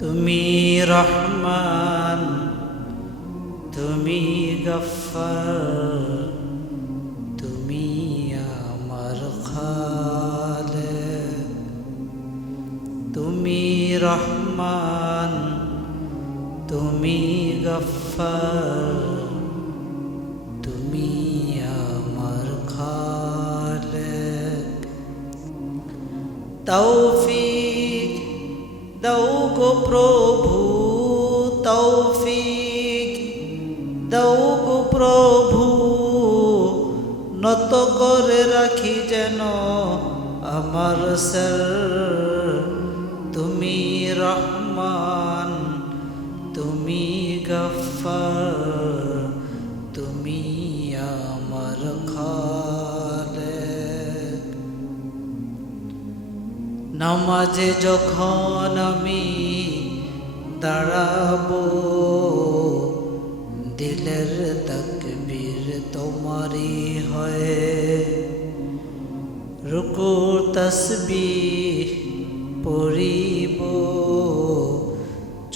তুমি রহমান, তুমি গফফার, তুমি আমার খালেক। তুমি রহমান, তুমি গফফার, তুমি আমার খালেক। তৌফিক দাও গো প্রভু, তৌফিক দাও গো প্রভু, নত করে রাখি যেন আমার সর। তুমি রহমান, তুমি গফফার, তুমি আমার খালেক। নামাজে যখন আমি দাঁড়াবো, দিলের তাকবীর তোমারই হয়। রুকু তাসবিহ পড়িব,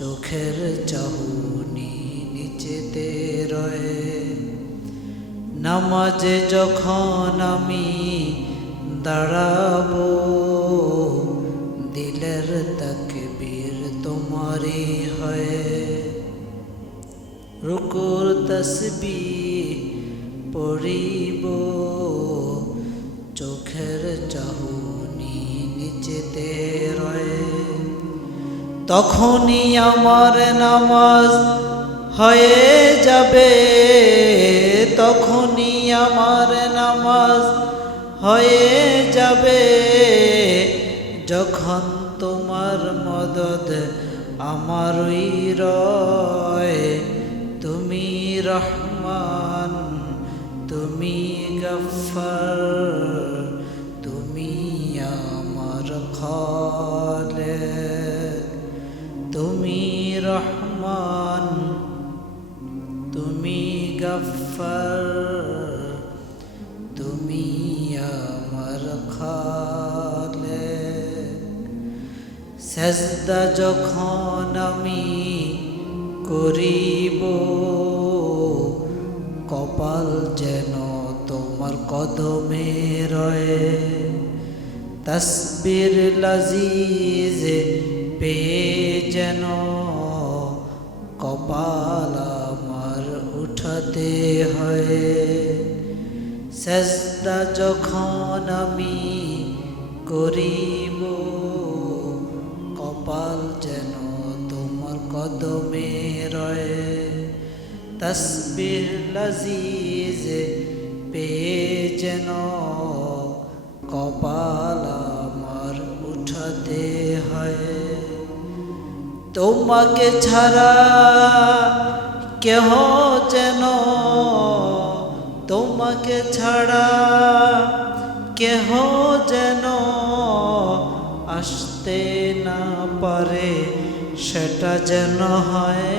চোখের চাহনি নিচেতে রয়ে। নামাজে যখন আমি দাঁড়াবো, দিলের তাকবীর তোমারই হয়। রুকুর তাসবিহ পড়িব, চোখের চাহনি নিচেতে রয়ে। তখনই আমার নামাজ হয়ে যাবে, তখনই আমার নামাজ হয়ে যাবে। যখন তোমার মদদ আমারই রয়। তুমি রহমান, তুমি গফফার, তুমি আমার খালেক। তুমি রহমান, তুমি গফফার, তুমি আমার খালেক। সেজদা যখন আমি করিব, কপাল যেন তোমার কদমে রয়ে। তসবির লজিজ পেয়ে যেন কপাল আমার উঠাতে হয়। সেজদা যখন আমি করিব, কপাল যেন তোমার কদমে রয়ে। তসবির লজিজ পেয়ে যেন কপাল আমার উঠাতে হয়। তোমাকে ছাড়া কেহ যেন, তোমাকে ছাড়া কেহ যেন আসতে না পারে, সেটা যেন হয়।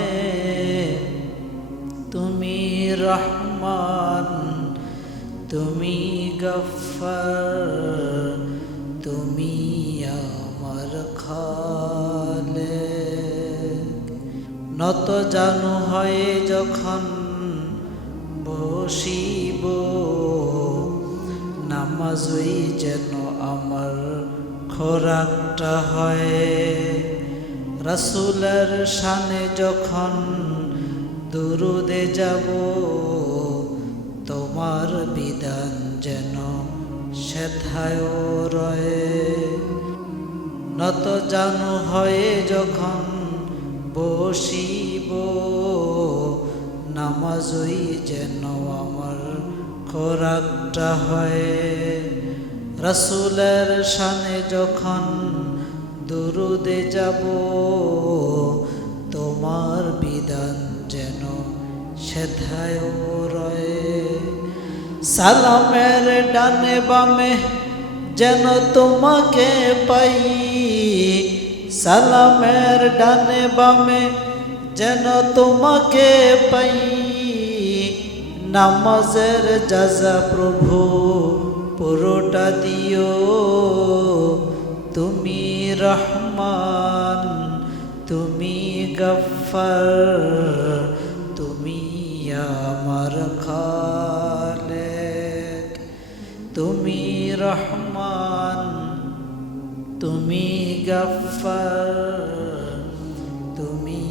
তুমি রহমান, তুমি গফফার, তুমি আমার খালেক। নত জানু হয়ে যখন বসিব, নামাজই যেন আমার খোরাকটা হয়। রাসূলের শানে যখন দুরুদে যাব, তোমার বিধান যেন সেথায় রয়ে। নত জানু হয়ে যখন বসিব, নামাজই যেন আমার খোরাকটা হয়। রাসূলের শানে যখন দুরুদে যাব, তোমার বিধান যেন সেথায় রয়ে। সালামের ডানে বামে যেন তোমাকে পাই, সালামের ডানে বামে যেন তোমাকে পাই। নামাজের যাজা প্রভু পুরোটা দিও। তুমি রহমান, তুমি গফফার, তুমি আমার খালেক। তুমি রহমান, তুমি গফফার, তুমি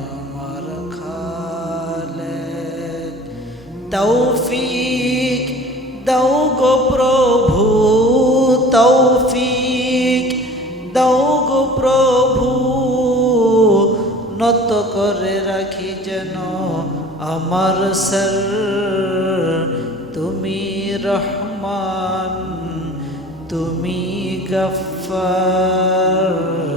আমার খালেক। তৌফিক দাও গো প্রভু, তৌফিক দাও গো প্রভু, নত করে রাখি যেন আমার সর। তুমি রহমান, তুমি গফফার।